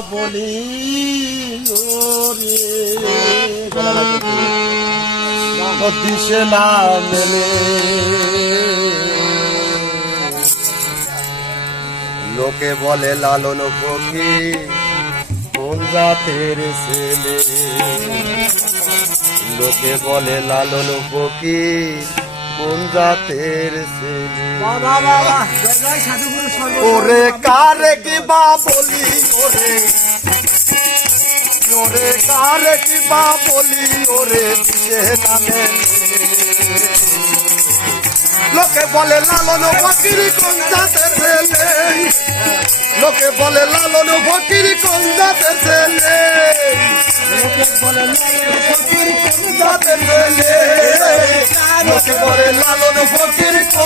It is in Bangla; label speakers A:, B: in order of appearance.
A: বলি দিশে না। মেলে লোকে বলে, লালন পক্ষী কোন জাতের ছেলে? লোকে বলে, লালন পক্ষী কোন জাতের ছেলে ওরে কারে কি বা বলি ওরে। ওরে কারে কি বা বলি ওরে দিশে না মেলে লোকে বলে লালন ফকির কোন জাতের ছেলে? লোকে বলে লালন ফকির কোন জাতের ছেলে? লোকে বলে লালন ফকির কোন জাতের ছেলে? লোকে বলে লালন ফকির কোন জাতের ছেলে